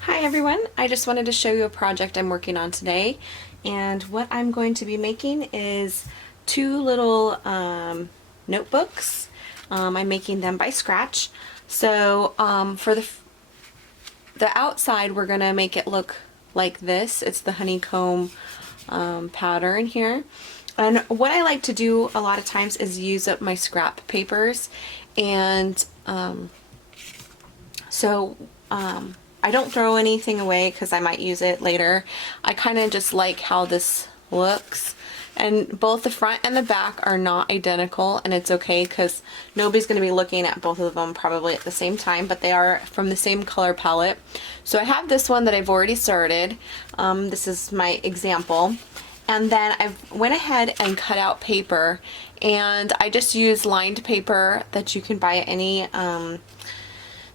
Hi everyone, I just wanted to show you a project I'm working on today, and what I'm going to be making is two little notebooks. I'm making them by scratch. So for the outside we're going to make it look like this. It's the honeycomb pattern here. And what I like to do a lot of times is use up my scrap papers, and I don't throw anything away because I might use it later. I kind of just like how this looks, and both the front and the back are not identical, and it's okay because nobody's going to be looking at both of them probably at the same time, but they are from the same color palette. So I have this one that I've already started. This is my example, and then I went ahead and cut out paper, and I just used lined paper that you can buy at any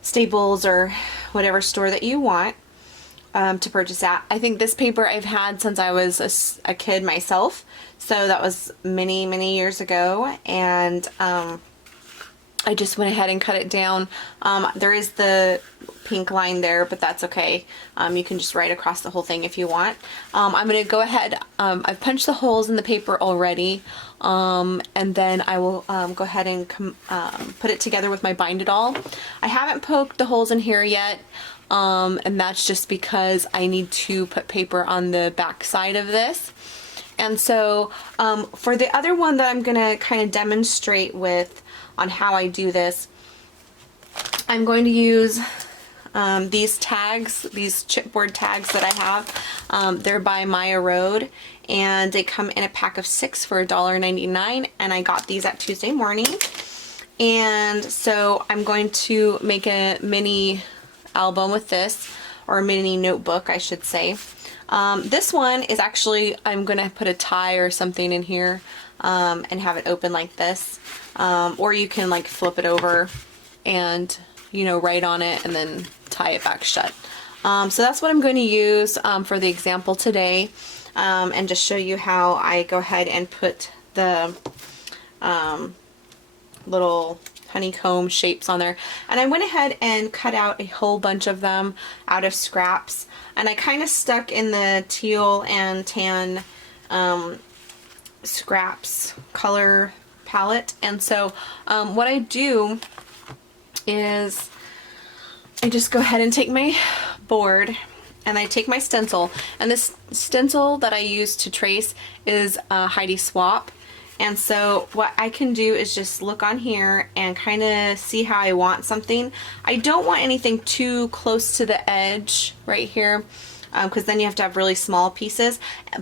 Staples or whatever store that you want to purchase at. I think this paper I've had since I was a kid myself, so that was many years ago, and I just went ahead and cut it down. There is the pink line there, but that's okay. You can just write across the whole thing if you want. I'm going to go ahead, I've punched the holes in the paper already, and then I will go ahead and put it together with my bind it all. I haven't poked the holes in here yet, and that's just because I need to put paper on the back side of this. And so for the other one that I'm going to kind of demonstrate with on how I do this, I'm going to use these tags, these chipboard tags that I have. They're by Maya Road, and they come in a pack of 6 for $1.99, and I got these at Tuesday Morning. And so I'm going to make a mini album with this, or a mini notebook I should say. This one is actually, I'm going to put a tie or something in here and have it open like this. Or you can like flip it over and, you know, write on it and then tie it back shut. So that's what I'm going to use for the example today, and just show you how I go ahead and put the little honeycomb shapes on there. And I went ahead and cut out a whole bunch of them out of scraps, and I kind of stuck in the teal and tan scraps color palette. And so what I do is I just go ahead and take my board and I take my stencil, and this stencil that I use to trace is Heidi Swap. And so what I can do is just look on here and kind of see how I want something. I don't want anything too close to the edge right here, because then you have to have really small pieces.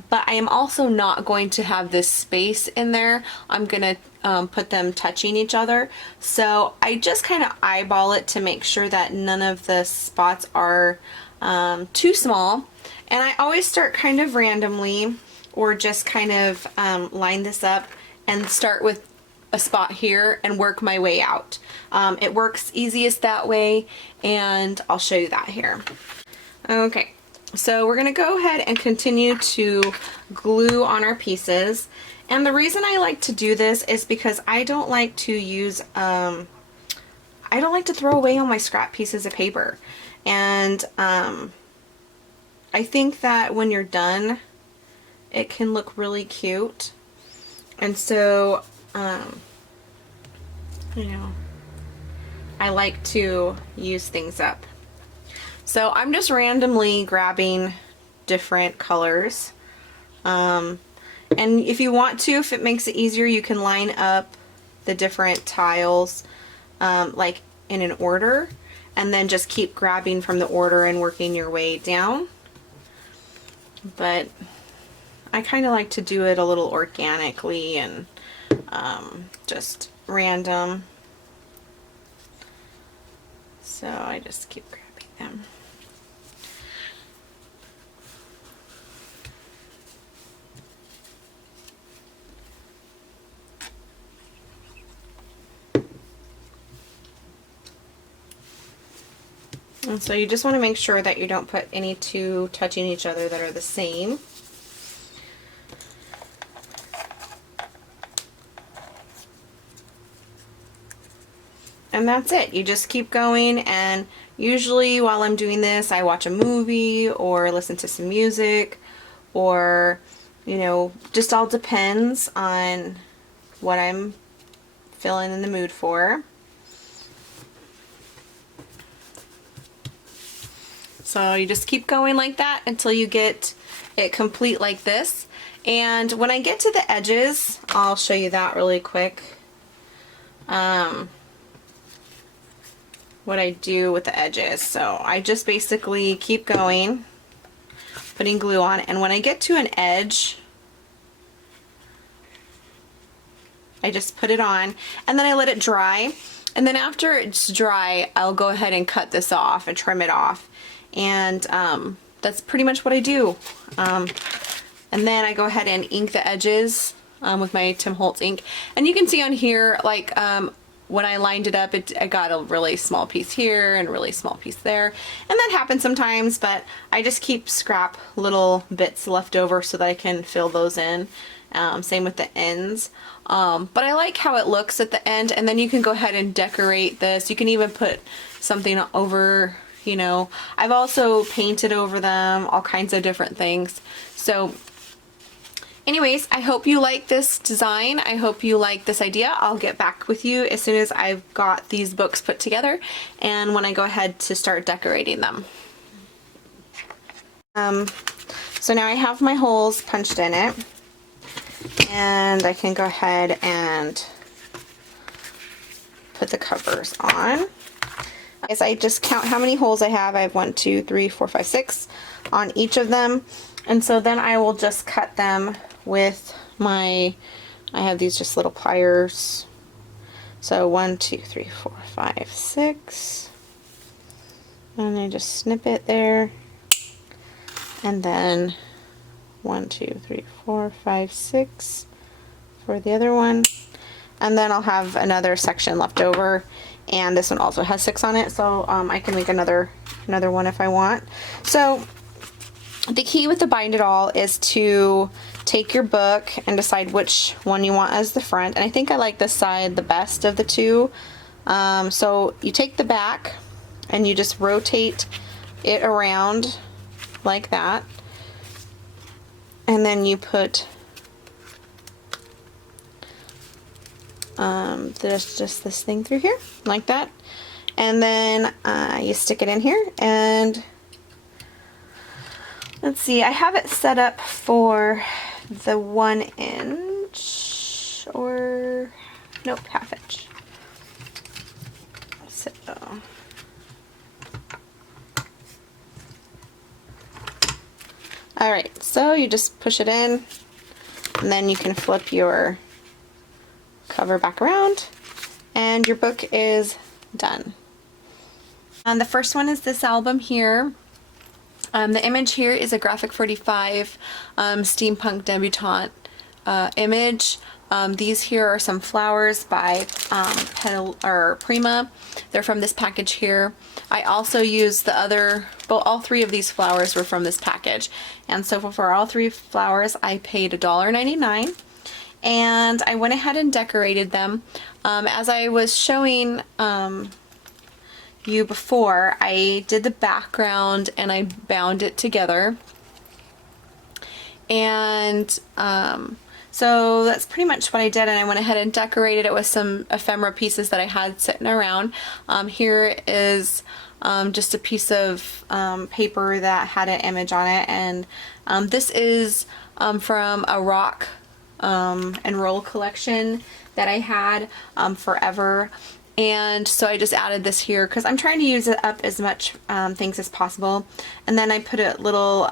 But I am also not going to have this space in there. I'm going to put them touching each other. So I just kind of eyeball it to make sure that none of the spots are too small. And I always start kind of randomly, or just kind of line this up and start with a spot here and work my way out. It works easiest that way, and I'll show you that here. Okay, so we're gonna go ahead and continue to glue on our pieces. And the reason I like to do this is because I don't like to use, I don't like to throw away all my scrap pieces of paper. And I think that when you're done, it can look really cute. And so, you know, I like to use things up. So I'm just randomly grabbing different colors. And if you want to, if it makes it easier, you can line up the different tiles like in an order, and then just keep grabbing from the order and working your way down. But I kind of like to do it a little organically and just random. So I just keep grabbing them. And so you just want to make sure that you don't put any two touching each other that are the same. And that's it. You just keep going, and usually while I'm doing this, I watch a movie or listen to some music, or, you know, just all depends on what I'm feeling in the mood for. So you just keep going like that until you get it complete like this. And when I get to the edges, I'll show you that really quick. What I do with the edges. So I just basically keep going, putting glue on, and when I get to an edge, I just put it on, and then I let it dry, and then after it's dry, I'll go ahead and cut this off and trim it off, and that's pretty much what I do. And then I go ahead and ink the edges with my Tim Holtz ink, and you can see on here, like, when I lined it up, I got a really small piece here and a really small piece there. And that happens sometimes, but I just keep scrap little bits left over so that I can fill those in. Same with the ends. But I like how it looks at the end, and then you can go ahead and decorate this. You can even put something over, you know. I've also painted over them, all kinds of different things. So anyways, I hope you like this design. I hope you like this idea. I'll get back with you as soon as I've got these books put together and when I go ahead to start decorating them. So now I have my holes punched in it, and I can go ahead and put the covers on. As I just count how many holes I have 1, 2, 3, 4, 5, 6 on each of them. And so then I will just cut them with I have these just little pliers. So 1, 2, 3, 4, 5, 6. And I just snip it there. And then 1, 2, 3, 4, 5, 6 for the other one. And then I'll have another section left over. And this one also has 6 on it. So I can make another one if I want. So the key with the bind it all is to take your book and decide which one you want as the front. And I think I like this side the best of the two. So you take the back and you just rotate it around like that. And then you put just this thing through here like that. And then you stick it in here, and let's see, I have it set up for the 1 inch, or nope, ½ inch. So, alright, so you just push it in, and then you can flip your cover back around, and your book is done. And the first one is this album here. The image here is a Graphic 45 steampunk debutante image. These here are some flowers by Prima. They're from this package here. I also used all 3 of these flowers were from this package. And so for all 3 flowers I paid $1.99. And I went ahead and decorated them. As I was showing you before, I did the background and I bound it together, and so that's pretty much what I did, and I went ahead and decorated it with some ephemera pieces that I had sitting around. Here is just a piece of paper that had an image on it, and this is from a rock and roll collection that I had forever. And so I just added this here because I'm trying to use it up as much things as possible. And then I put a little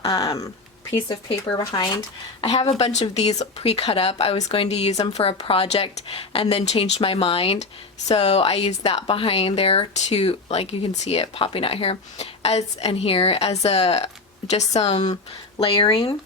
piece of paper behind. I have a bunch of these pre-cut up. I was going to use them for a project and then changed my mind. So I used that behind there to, like, you can see it popping out here as just some layering.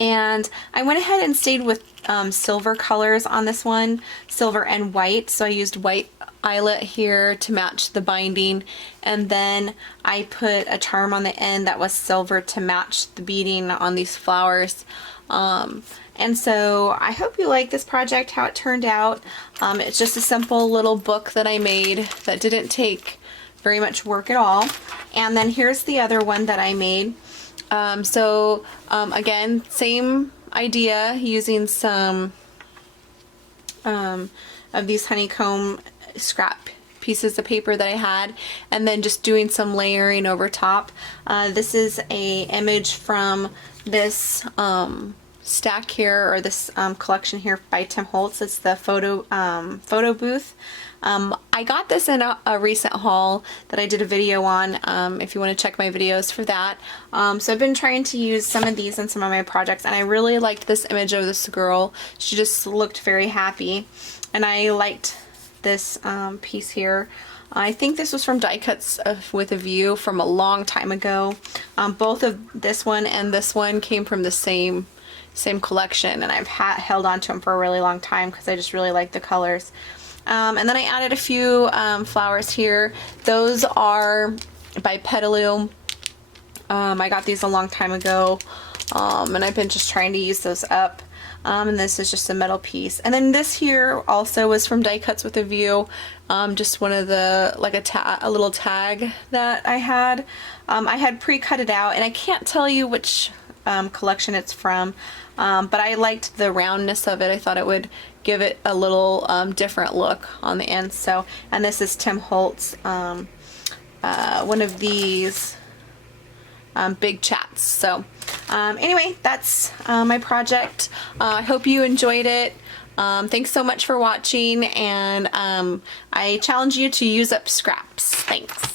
And I went ahead and stayed with silver colors on this one, silver and white. So I used white eyelet here to match the binding, and then I put a charm on the end that was silver to match the beading on these flowers. And so I hope you like this project, how it turned out. It's just a simple little book that I made that didn't take very much work at all. And then here's the other one that I made. Again, same idea, using some of these honeycomb scrap pieces of paper that I had, and then just doing some layering over top. This is a image from this stack here, or this collection here by Tim Holtz. It's the photo booth. I got this in a recent haul that I did a video on, if you want to check my videos for that. So I've been trying to use some of these in some of my projects, and I really liked this image of this girl. She just looked very happy, and I liked this piece here. I think this was from Die Cuts with a View from a long time ago. Both of this one and this one came from the same collection, and I've held on to them for a really long time because I just really like the colors. And then I added a few flowers here. Those are by Petaloo. I got these a long time ago, and I've been just trying to use those up. And this is just a metal piece. And then this here also was from Die Cuts with a View. Just one of the, like a little tag that I had. I had pre-cut it out, and I can't tell you which collection it's from, but I liked the roundness of it. I thought it would give it a little different look on the end. So, and this is Tim Holtz, one of these big chats. So anyway, that's my project. I hope you enjoyed it. Thanks so much for watching, and I challenge you to use up scraps. Thanks.